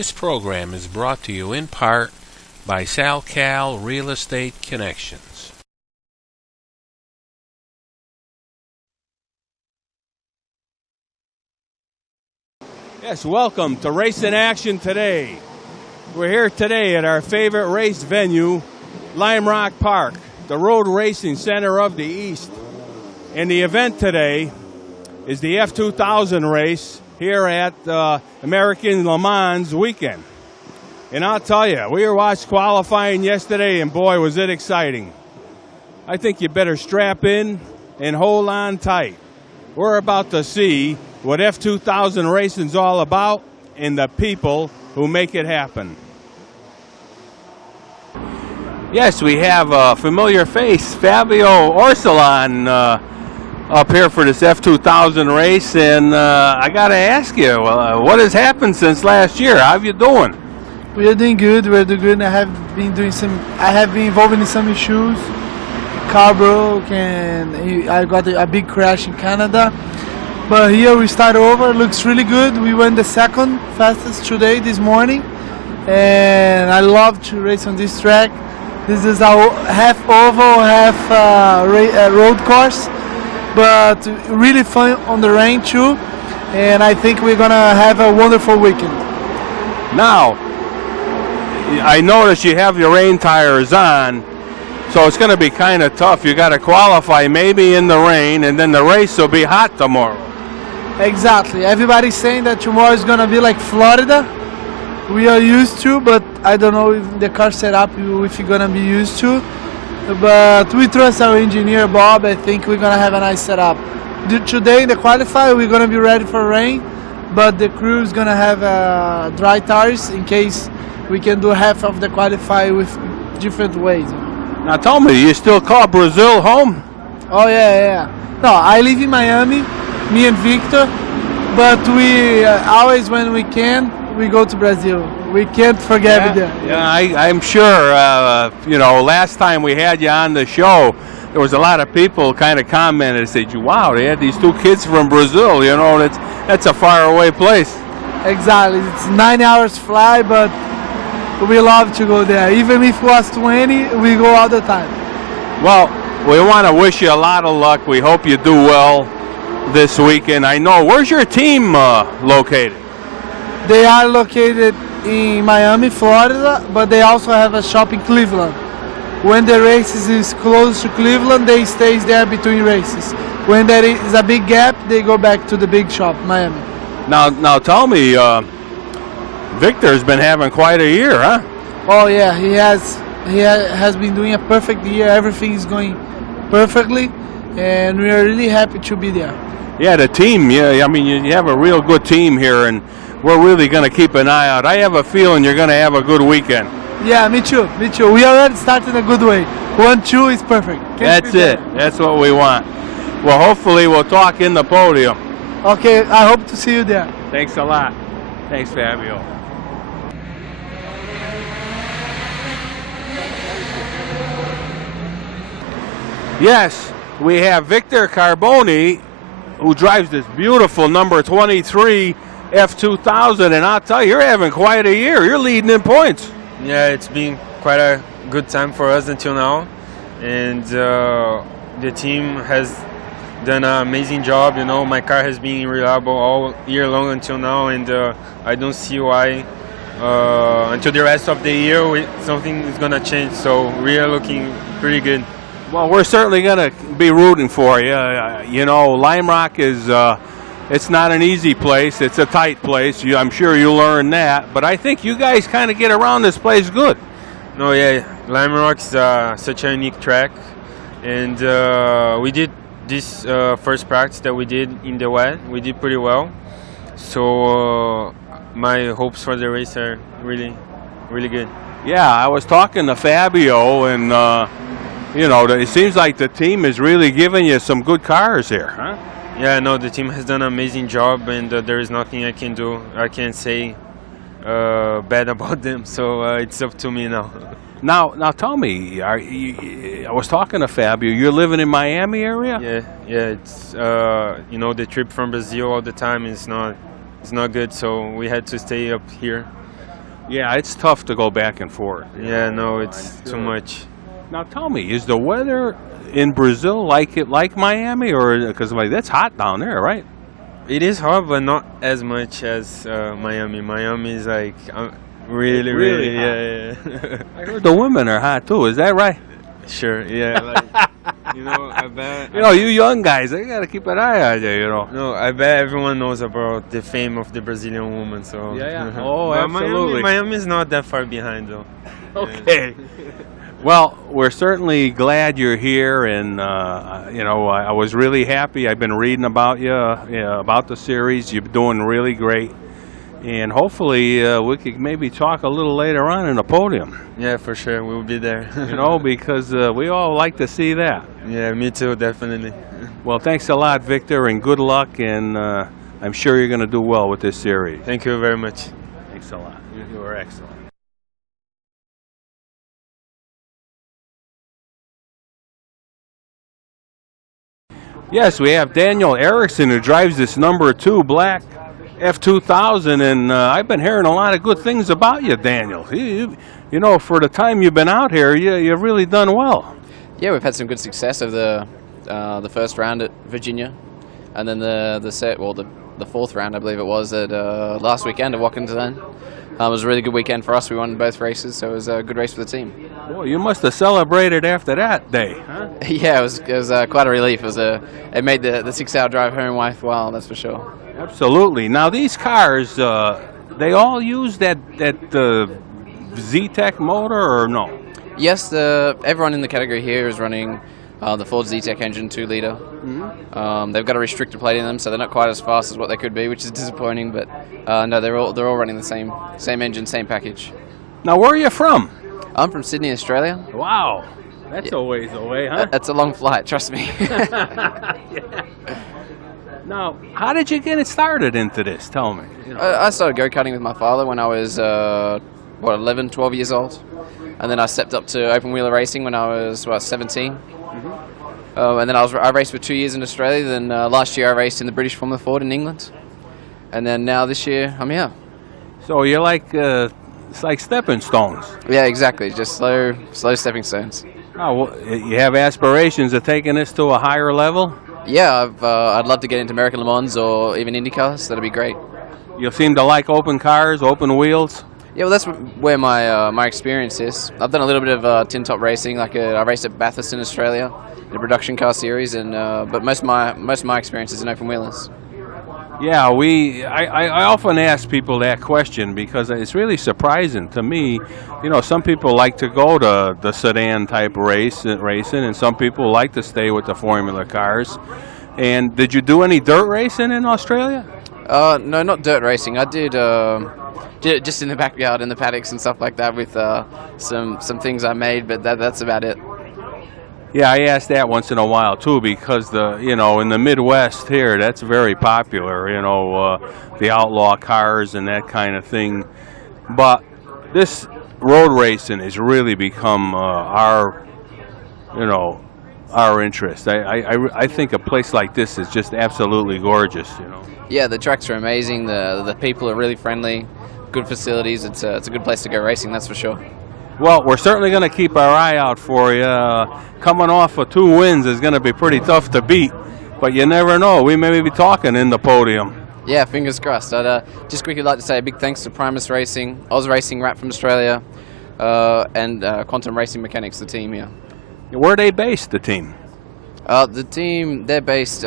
This program is brought to you in part by SalCal Real Estate Connections. Yes, welcome to Race in Action today. We're here today at our favorite race venue, Lime Rock Park, the road racing center of the East. And the event today is the F-2000 race here at American Le Mans weekend. And I'll tell you, we watched qualifying yesterday, and boy, was it exciting. I think you better strap in and hold on tight. We're about to see what F-2000 racing's all about and the people who make it happen. Yes, we have a familiar face, Fabio Orsolon, up here for this F-2000 race, and I got to ask you, what has happened since last year? How you doing? We are doing good. We're doing good. I have been involved in some issues. Car broke, and I got a big crash in Canada. But here we start over. Looks really good. We went the second fastest today, this morning, and I love to race on this track. This is a half oval, half road course, but really fun on the rain too. And I think we're gonna have a wonderful weekend. Now, I notice you have your rain tires on, so it's going to be kind of tough. You got to qualify maybe in the rain, and then the race will be hot tomorrow. Exactly. Everybody's saying that tomorrow is going to be like Florida. We are used to, but I don't know if the car setup if you're going to be used to. But we trust our engineer, Bob. I think we're going to have a nice setup. Today in the qualifier, we're going to be ready for rain, but the crew is going to have dry tires in case we can do half of the qualifier with different ways. Now tell me, you still call Brazil home? Oh yeah. No, I live in Miami, me and Victor, but we always when we can, we go to Brazil. We can't forget it there. Yeah, I'm sure, last time we had you on the show, there was a lot of people kind of commented and said, wow, they had these two kids from Brazil, that's a far away place. Exactly, it's 9 hours fly, but we love to go there. Even if it was 20, we go all the time. Well, we want to wish you a lot of luck. We hope you do well this weekend. I know, where's your team located? They are located in Miami, Florida, but they also have a shop in Cleveland. When the races is close to Cleveland, they stay there between races. When there is a big gap, they go back to the big shop, Miami. Now tell me, Victor's been having quite a year, huh? Oh yeah, he has been doing a perfect year. Everything is going perfectly, and we are really happy to be there. Yeah, the team. Yeah, I mean, you have a real good team here, and we're really going to keep an eye out. I have a feeling you're going to have a good weekend. Yeah, me too. We already started a good way. 1-2 is perfect. That's it. That's what we want. Well, hopefully we'll talk in the podium. Okay, I hope to see you there. Thanks a lot. Thanks, Fabio. Yes, we have Victor Carboni, who drives this beautiful number 23 F-2000, and I'll tell you, you're having quite a year. You're leading in points. Yeah, it's been quite a good time for us until now, and the team has done an amazing job. My car has been reliable all year long until now, and I don't see why until the rest of the year something is going to change, so we are looking pretty good. Well, we're certainly going to be rooting for you. Lime Rock is it's not an easy place. It's a tight place. I'm sure you learned that. But I think you guys kind of get around this place good. No, yeah. Lime Rock is such a unique track. And we did this first practice that we did in the wet. We did pretty well. So my hopes for the race are really, really good. Yeah, I was talking to Fabio, and it seems like the team is really giving you some good cars here, huh? Yeah, no, the team has done an amazing job, and there is nothing I can do. I can't say bad about them, so it's up to me now. Now tell me, I was talking to Fabio. You're living in Miami area? Yeah. It's the trip from Brazil all the time is not good, so we had to stay up here. Yeah, it's tough to go back and forth. Yeah, no, it's too much. Now tell me, is the weather in Brazil like Miami, or because like that's hot down there, right? It is hot, but not as much as Miami. Miami is like really hot. yeah. I heard the women are hot too. Is that right? Sure, yeah. Like, I bet. You young guys, they gotta keep an eye on you. No, I bet everyone knows about the fame of the Brazilian woman. So Yeah. Oh, But absolutely. Miami is not that far behind, though. Okay. Well, we're certainly glad you're here, and I was really happy. I've been reading about you, about the series. You're doing really great, and hopefully we could maybe talk a little later on in the podium. Yeah, for sure, we'll be there. Because we all like to see that. Yeah, me too, definitely. Well, thanks a lot, Victor, and good luck, and I'm sure you're going to do well with this series. Thank you very much. Thanks a lot. You were excellent. Yes, we have Daniel Erickson, who drives this number 2 black F-2000, and I've been hearing a lot of good things about you, Daniel. For the time you've been out here, you've really done well. Yeah, we've had some good success over the first round at Virginia, and then the fourth round, I believe it was, at last weekend at Washington. It was a really good weekend for us. We won both races, so it was a good race for the team. Well, you must have celebrated after that day, huh? Yeah, it was quite a relief. It made the 6-hour drive home worthwhile, that's for sure. Absolutely. Now these cars, they all use that Z-Tech motor, or no? Yes, everyone in the category here is running the Ford Z-Tech engine 2-liter. Mm-hmm. They've got a restrictor plate in them, so they're not quite as fast as what they could be, which is disappointing. But no, they're all running the same engine, same package. Now, where are you from? I'm from Sydney, Australia. Wow, that's a ways away, huh? That's a long flight, trust me. Yeah. Now, how did you get it started into this? Tell me. I started go-karting with my father when I was 11, 12 years old, and then I stepped up to open-wheeler racing when I was 17. And then I raced for 2 years in Australia. Then last year I raced in the British Formula Ford in England, and then now this year I'm here. So you're like it's like stepping stones. Yeah, exactly. Just slow stepping stones. Oh, well, you have aspirations of taking this to a higher level? Yeah, I'd love to get into American Le Mans or even IndyCars. That'd be great. You seem to like open cars, open wheels. Yeah, well, that's where my experience is. I've done a little bit of tin top racing. I raced at Bathurst in Australia, in a production car series, and but most of my experience is in open wheelers. Yeah, I often ask people that question because it's really surprising to me. Some people like to go to the sedan type racing, and some people like to stay with the formula cars. And did you do any dirt racing in Australia? No, not dirt racing. I did just in the backyard, in the paddocks and stuff like that with some things I made, but that's about it. Yeah, I ask that once in a while too, because in the Midwest here, that's very popular. The outlaw cars and that kind of thing. But this road racing has really become our interest. I think a place like this is just absolutely gorgeous. Yeah, the tracks are amazing. The people are really friendly. Good facilities. It's a good place to go racing. That's for sure. Well, we're certainly going to keep our eye out for you. Coming off of 2 wins is going to be pretty tough to beat, but you never know. We may be talking in the podium. Yeah, fingers crossed. I'd just quickly like to say a big thanks to Primus Racing, Oz Racing Wrap from Australia, and Quantum Racing Mechanics, the team here. Where are they based, the team? The team, they're based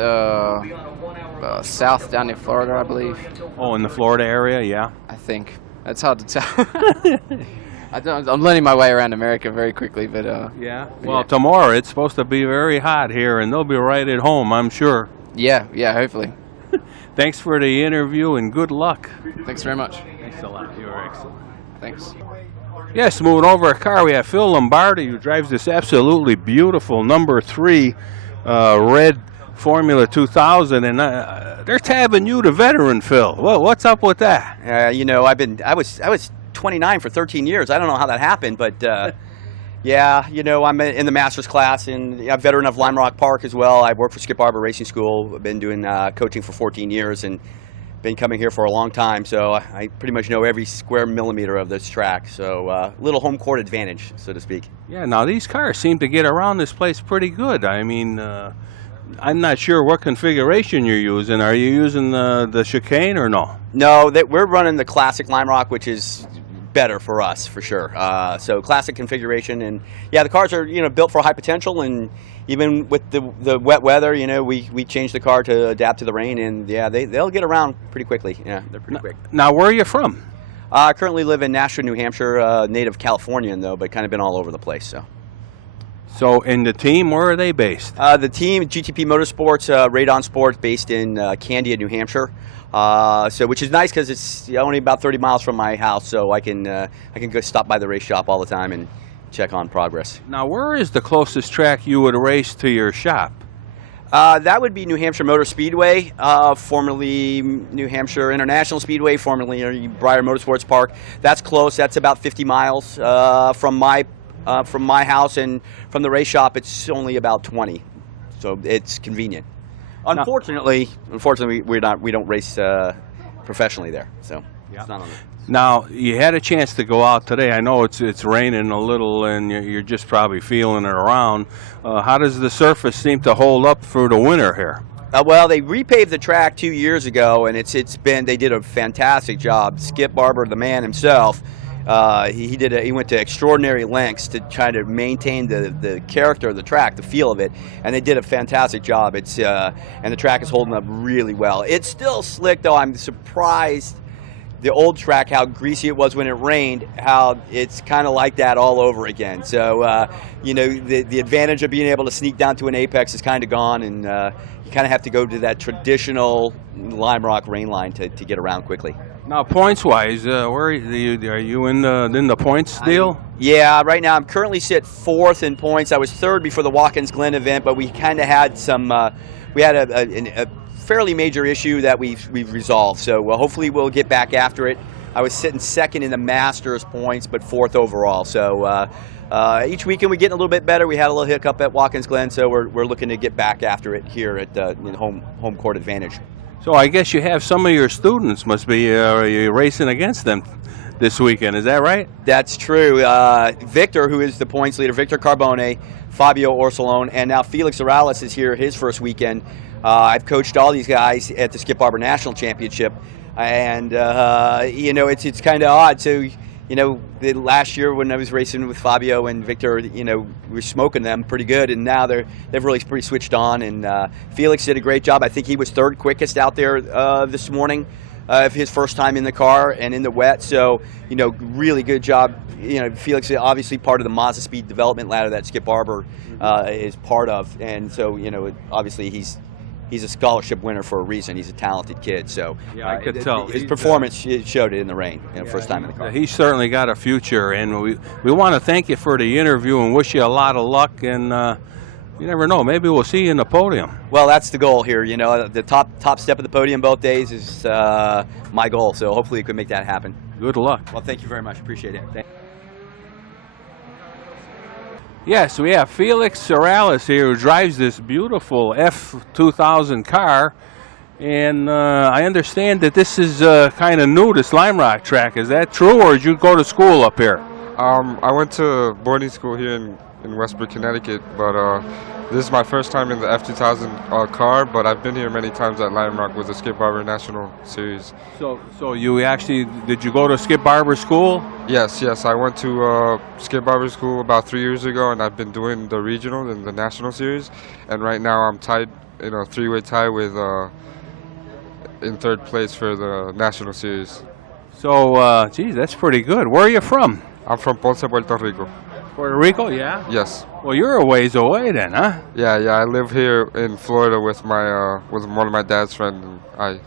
south down in Florida, I believe. Oh, in the Florida area, yeah. I think. It's hard to tell. I'm learning my way around America very quickly, but yeah. Well, tomorrow it's supposed to be very hot here, and they'll be right at home, I'm sure. Yeah, hopefully. Thanks for the interview, and good luck. Thanks very much. Thanks a lot. You were excellent. Thanks. Yes, moving over a car, we have Phil Lombardi, who drives this absolutely beautiful number 3 red Formula 2000, and they're tabbing you to veteran, Phil. Well, what's up with that? I was 29 for 13 years. I don't know how that happened, but yeah, I'm in the master's class, and I'm a veteran of Lime Rock Park as well. I work for Skip Barber Racing School. I've been doing coaching for 14 years, and been coming here for a long time, so I pretty much know every square millimeter of this track. So little home court advantage, so to speak. Yeah, now these cars seem to get around this place pretty good. I mean, I'm not sure what configuration you're using. Are you using the chicane or no? No, we're running the classic Lime Rock, which is better for us, for sure. So classic configuration, and yeah, the cars are built for high potential, and even with the wet weather, we change the car to adapt to the rain, and yeah, they'll get around pretty quickly. Yeah, they're pretty quick. Now, where are you from? I currently live in Nashua, New Hampshire, native Californian though, but kind of been all over the place. So, in the team, where are they based? The team, GTP Motorsports, Radon Sports, based in Candia, New Hampshire. Which is nice because it's only about 30 miles from my house, so I can go stop by the race shop all the time and check on progress. Now, where is the closest track you would race to your shop? That would be New Hampshire Motor Speedway, formerly New Hampshire International Speedway, formerly Briar Motorsports Park. That's close. That's about 50 miles from my house, and from the race shop, it's only about 20. So it's convenient. Unfortunately, we don't race professionally there, so it's not on the. Now, you had a chance to go out today. I know it's raining a little, and you're just probably feeling it around. How does the surface seem to hold up through the winter here? Well, they repaved the track 2 years ago, and they did a fantastic job. Skip Barber, the man himself, he went to extraordinary lengths to try to maintain the character of the track, the feel of it, and they did a fantastic job. And the track is holding up really well. It's still slick, though. I'm surprised the old track, how greasy it was when it rained, how it's kind of like that all over again. So the advantage of being able to sneak down to an apex is kind of gone, and you kind of have to go to that traditional Lime Rock rain line to get around quickly. Now, points-wise, where are you in the points deal? Yeah, right now I'm currently sit 4th in points. I was 3rd before the Watkins Glen event, but we kind of had we had a fairly major issue that we've resolved. So hopefully we'll get back after it. I was sitting 2nd in the Masters points, but 4th overall. So each weekend we're getting a little bit better. We had a little hiccup at Watkins Glen, so we're looking to get back after it here at home court advantage. So I guess you have some of your students must be racing against them this weekend. Is that right? That's true. Victor, who is the points leader, Victor Carbone, Fabio Orsolone, and now Felix Morales is here his first weekend. I've coached all these guys at the Skip Barber National Championship, and it's kind of odd. So the last year when I was racing with Fabio and Victor, we were smoking them pretty good, and now they've really pretty switched on. And Felix did a great job. I think he was 3rd quickest out there this morning of his first time in the car and in the wet. So really good job. Felix is obviously part of the Mazda Speed development ladder that Skip Barber is part of, and so obviously he's a scholarship winner for a reason. He's a talented kid, so yeah, I could tell. His performance showed it in the rain, first time in the car. He's certainly got a future, and we want to thank you for the interview and wish you a lot of luck. And you never know, maybe we'll see you in the podium. Well, that's the goal here. The top step of the podium both days is my goal. So hopefully you can make that happen. Good luck. Well, thank you very much. Appreciate it. Yes, we have Felix Morales here who drives this beautiful F-2000 car, and I understand that this is kind of new, this Lime Rock track. Is that true, or did you go to school up here? I went to boarding school here in Westbrook, Connecticut, but this is my first time in the F-2000 car, but I've been here many times at Lime Rock with the Skip Barber National Series. So you actually, did you go to Skip Barber school? Yes, I went to Skip Barber school about 3 years ago, and I've been doing the regional and the national series, and right now I'm tied in a 3-way tie with in 3rd place for the national series. So, geez, that's pretty good. Where are you from? I'm from Ponce, Puerto Rico. Puerto Rico, yeah? Yes. Well, you're a ways away then, huh? Yeah, I live here in Florida with with one of my dad's friends, and I,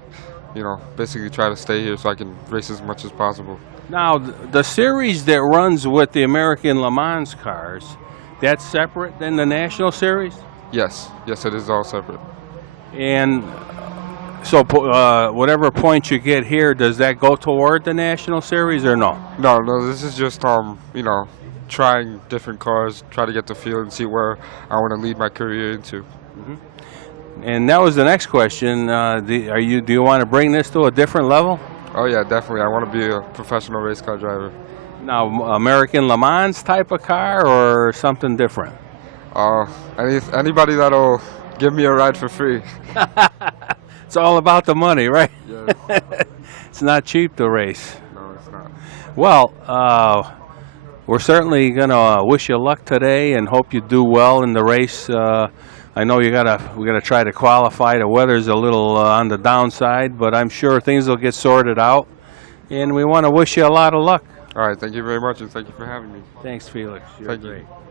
basically try to stay here so I can race as much as possible. Now, the series that runs with the American Le Mans cars, that's separate than the National Series? Yes, it is all separate. And so whatever points you get here, does that go toward the National Series or no? No, this is just, trying different cars, try to get the feel and see where I want to lead my career into. Mm-hmm. And that was the next question. Do you want to bring this to a different level? Oh yeah, definitely. I want to be a professional race car driver. Now, American Le Mans type of car or something different? Anybody that'll give me a ride for free. It's all about the money, right? Yes. It's not cheap to race. No, it's not. Well, we're certainly going to wish you luck today and hope you do well in the race. I know we gotta try to qualify. The weather's a little on the downside, but I'm sure things will get sorted out. And we want to wish you a lot of luck. All right, thank you very much, and thank you for having me. Thanks, Felix. You're Thank you. great. All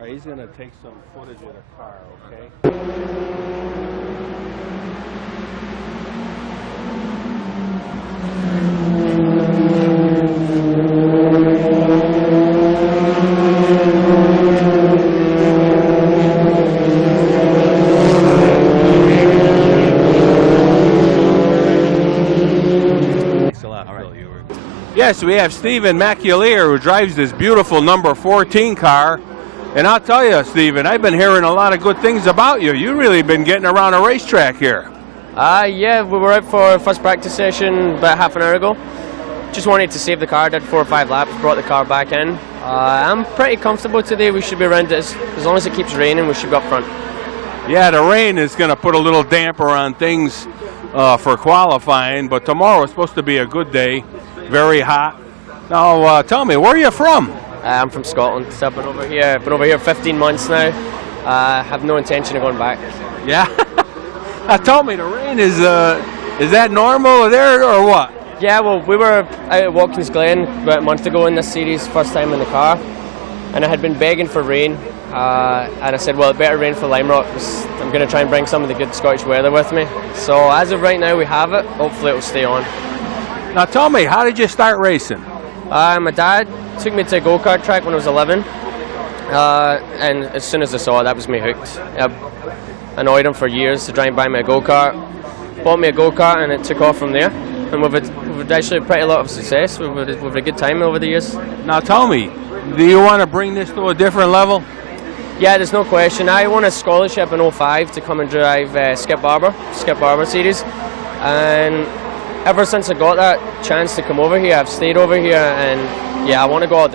right, he's going to take some footage of the car, okay? Yes, we have Stephen Maculier, who drives this beautiful number 14 car. And I'll tell you, Stephen, I've been hearing a lot of good things about you. You've really been getting around a racetrack here. Yeah, we were out for our first practice session about half an hour ago. Just wanted to save the car, did 4 or 5 laps, brought the car back in. I'm pretty comfortable today. We should be around it. As long as it keeps raining, we should be up front. Yeah, the rain is going to put a little damper on things for qualifying, but tomorrow is supposed to be a good day. Very hot. Now, tell me, where are you from? I'm from Scotland, so I've been over here 15 months now. Have no intention of going back. Yeah. Now, tell me, the rain is that normal there or what? Yeah, well, we were out at Watkins Glen about a month ago in this series, first time in the car, and I had been begging for rain, and I said, well, it better rain for Lime Rock, because I'm going to try and bring some of the good Scottish weather with me. So as of right now, we have it. Hopefully it will stay on. Now tell me, how did you start racing? My dad took me to a go-kart track when I was 11, and as soon as I saw it, that was me hooked. I annoyed him for years to try and buy me a go-kart. Bought me a go-kart and it took off from there. And we've actually had pretty lot of success. We've had a good time over the years. Now tell me, do you want to bring this to a different level? Yeah, there's no question. I won a scholarship in 05 to come and drive Skip Barber series. And ever since I got that chance to come over here, I've stayed over here, and yeah, I want to go all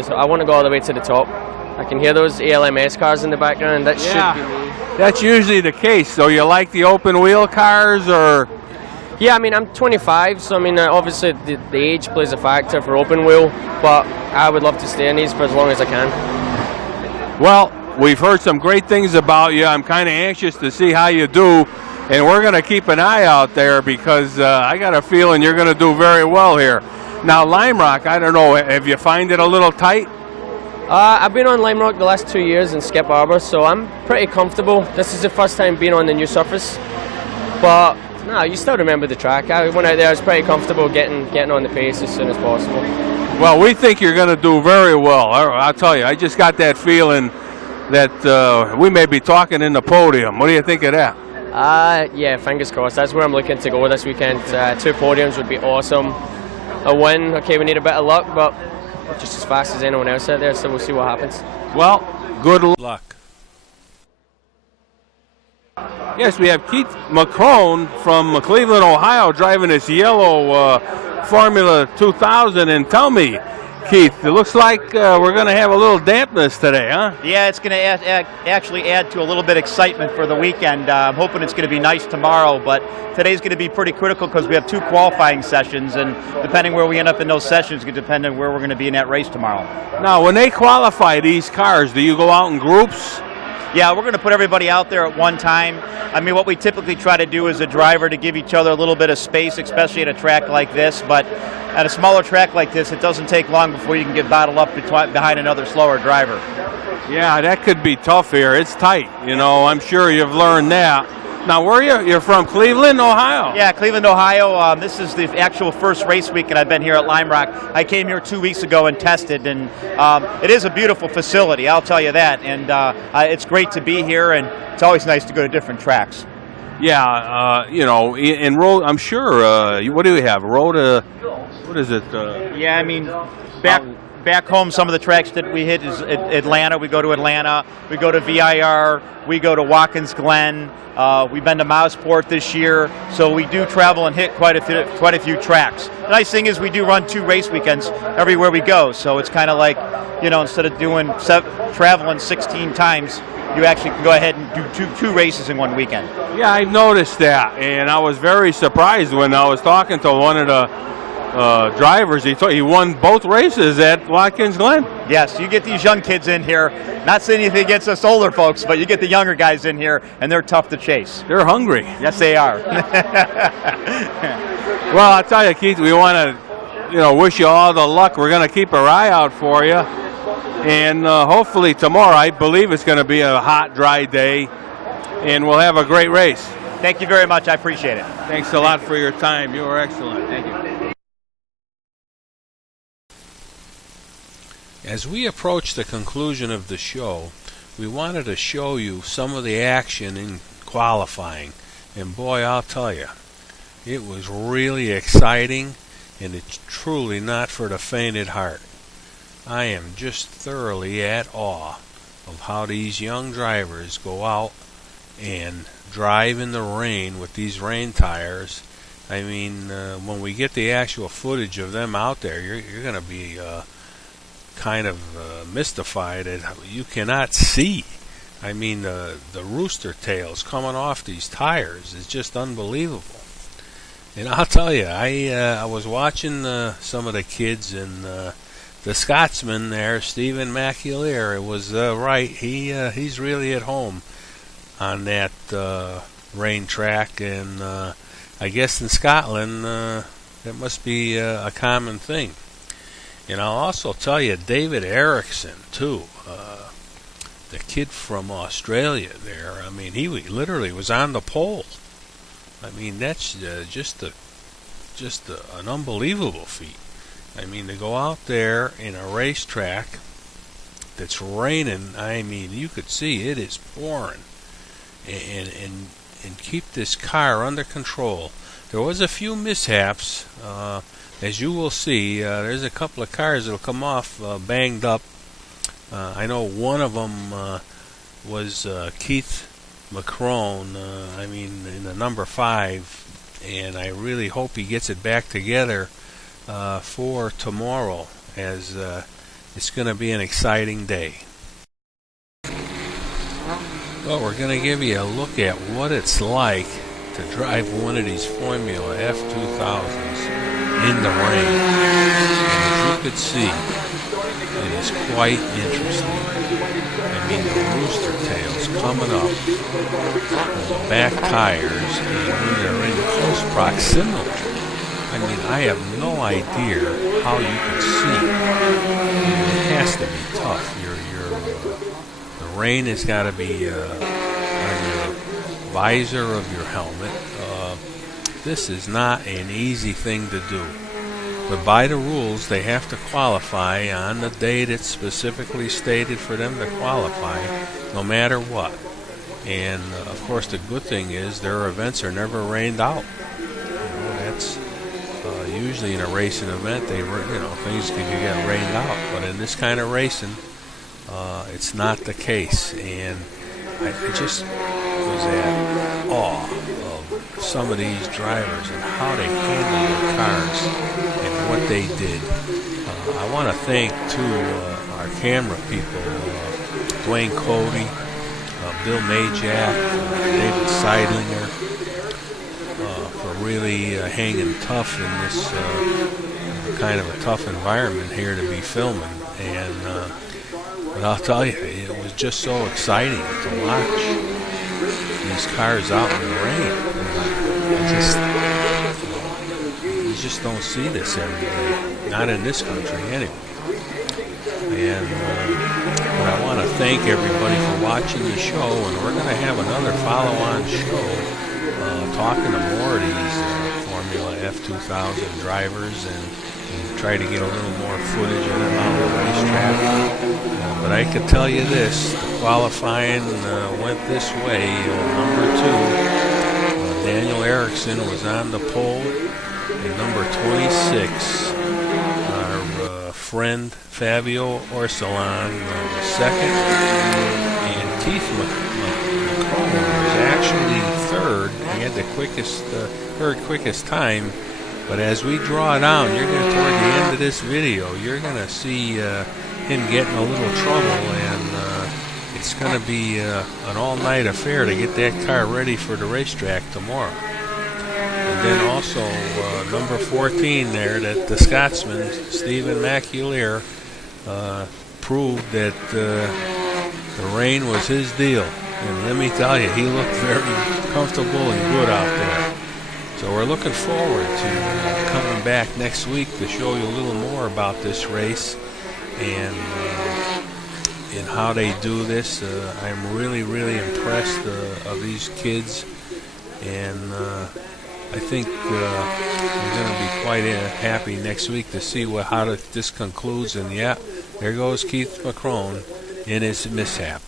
the way to the top. I can hear those ALMS cars in the background. That should be me. That's usually the case. So you like the open wheel cars, or? Yeah, I mean, I'm 25, so I mean, obviously the age plays a factor for open wheel, but I would love to stay in these for as long as I can. Well, we've heard some great things about you. I'm kind of anxious to see how you do. And we're going to keep an eye out there because I got a feeling you're going to do very well here. Now, Lime Rock, I don't know, have you find it a little tight? I've been on Lime Rock the last 2 years in Skip Barber, so I'm pretty comfortable. This is the first time being on the new surface. But, no, you still remember the track. I went out there, I was pretty comfortable getting on the pace as soon as possible. Well, we think you're going to do very well. I'll tell you, I just got that feeling that we may be talking in the podium. What do you think of that? Yeah, fingers crossed. That's where I'm looking to go this weekend. 2 podiums would be awesome. A win, okay, we need a bit of luck, but just as fast as anyone else out there, so we'll see what happens. Well, good luck. Yes, we have Keith McCrone from Cleveland, Ohio, driving this yellow Formula 2000. And tell me, Keith, it looks like we're going to have a little dampness today, huh? Yeah, it's going to actually add to a little bit of excitement for the weekend. I'm hoping it's going to be nice tomorrow, but today's going to be pretty critical because we have 2 qualifying sessions, and depending where we end up in those sessions, it depends on where we're going to be in that race tomorrow. Now, when they qualify these cars, do you go out in groups? Yeah, we're going to put everybody out there at one time. I mean, what we typically try to do as a driver to give each other a little bit of space, especially at a track like this, but at a smaller track like this, it doesn't take long before you can get bottled up behind another slower driver. Yeah, that could be tough here. It's tight, you know. I'm sure you've learned that. Now, where are you? You're from Cleveland, Ohio? Yeah, Cleveland, Ohio. This is the actual first race week, and I've been here at Lime Rock. I came here 2 weeks ago and tested, and it is a beautiful facility, I'll tell you that. And it's great to be here, and it's always nice to go to different tracks. Yeah, you know, in road, I'm sure, what do we have? Road, what is it? Yeah, I mean, back home, some of the tracks that we hit is Atlanta. We go to Atlanta. We go to VIR. We go to Watkins Glen. We've been to Mousport this year. So we do travel and hit quite a few tracks. The nice thing is we do run 2 race weekends everywhere we go. So it's kind of like, you know, instead of doing traveling 16 times, you actually can go ahead and do two races in one weekend. Yeah, I've noticed that, and I was very surprised when I was talking to one of the drivers. He won both races at Watkins Glen. Yes, you get these young kids in here. Not saying anything against us older folks, but you get the younger guys in here, and they're tough to chase. They're hungry. Yes, they are. Well, I'll tell you, Keith, we want to, wish you all the luck. We're going to keep our eye out for you. And hopefully tomorrow, I believe it's going to be a hot, dry day, and we'll have a great race. Thank you very much. I appreciate it. Thanks a lot for your time. You were excellent. Thank you. As we approach the conclusion of the show, we wanted to show you some of the action in qualifying. And boy, I'll tell you, it was really exciting, and it's truly not for the faint at heart. I am just thoroughly at awe of how these young drivers go out and drive in the rain with these rain tires. I mean, when we get the actual footage of them out there, you're going to be kind of mystified at how you cannot see. I mean, the rooster tails coming off these tires is just unbelievable. And I'll tell you, I was watching some of the kids, and the Scotsman there, Stephen McAleer, was right. He's really at home on that rain track, and I guess in Scotland that must be a common thing. And I'll also tell you, David Erickson too, the kid from Australia there. I mean, he literally was on the pole. I mean, that's just an unbelievable feat. I mean, to go out there in a racetrack that's raining, I mean, you could see it is pouring, and keep this car under control. There was a few mishaps, as you will see. There's a couple of cars that'll come off banged up. I know one of them was Keith McCrone, I mean, in the number 5, and I really hope he gets it back together for tomorrow, as it's going to be an exciting day. Well, we're going to give you a look at what it's like to drive one of these Formula F-2000s in the rain. And as you could see, it is quite interesting. I mean, the rooster tails coming up on the back tires, and when they're in close proximity, I mean, I have no idea how you can see. It has to be tough. The rain has got to be on your visor of your helmet. This is not an easy thing to do. But by the rules, they have to qualify on the day that's specifically stated for them to qualify, no matter what. And, of course, the good thing is their events are never rained out. That's usually in a racing event, things can get rained out. But in this kind of racing, it's not the case. And I just was at awe of some of these drivers and how they handled their cars and what they did. I want to thank, too, our camera people, Dwayne Cody, Bill Majak, David Seidlinger, for really hanging tough in this kind of a tough environment here to be filming. And but I'll tell you, it was just so exciting to watch these cars out in the rain. You just don't see this every day, not in this country anyway. And but I want to thank everybody for watching the show, and we're going to have another follow-on show talking to more of these Formula F-2000 drivers and try to get a little more footage of them out on the racetrack. But I could tell you this, the qualifying went this way. Number 2, Daniel Erickson was on the pole, and number 26, our friend Fabio Orsolan was second, and Keith McCrone was actually third. He had the third quickest time. But as we draw down, you're going to, toward the end of this video, you're going to see him getting a little trouble, and it's going to be an all-night affair to get that car ready for the racetrack tomorrow. And then also number 14 there, that the Scotsman, Stephen McAleer, proved that the rain was his deal. And let me tell you, he looked very comfortable and good out there. So we're looking forward to coming back next week to show you a little more about this race and how they do this. I'm really, really impressed of these kids, and I think we're going to be quite happy next week to see how this concludes. And yeah, there goes Keith McCrone in his mishap.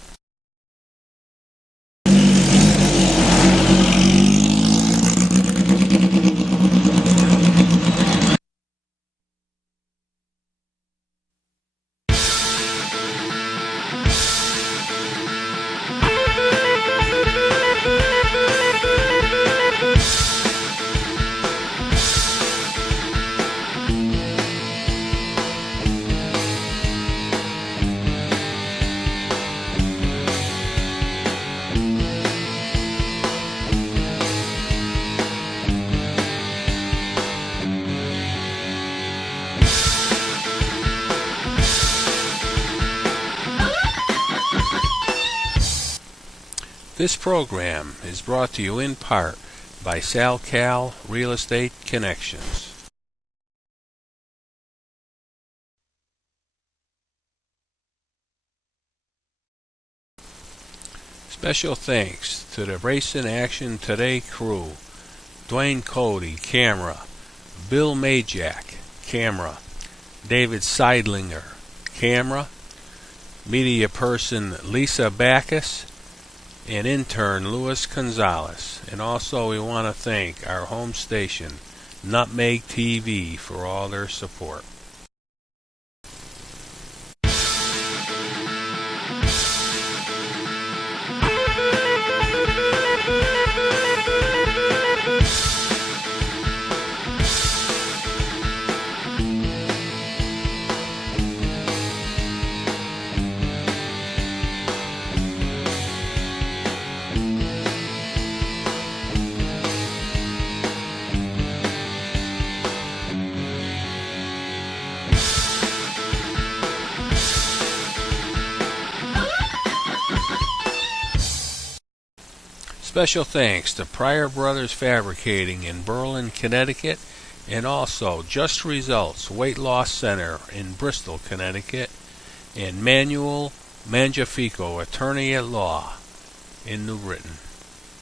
This program is brought to you in part by SalCal Real Estate Connections. Special thanks to the Race in Action Today crew: Dwayne Cody, camera; Bill Majak, camera; David Seidlinger, camera; media person Lisa Backus; and intern Luis Gonzalez. And also we want to thank our home station, Nutmeg TV, for all their support. Special thanks to Pryor Brothers Fabricating in Berlin, Connecticut, and also Just Results Weight Loss Center in Bristol, Connecticut, and Manuel Mangiafico, Attorney at Law in New Britain.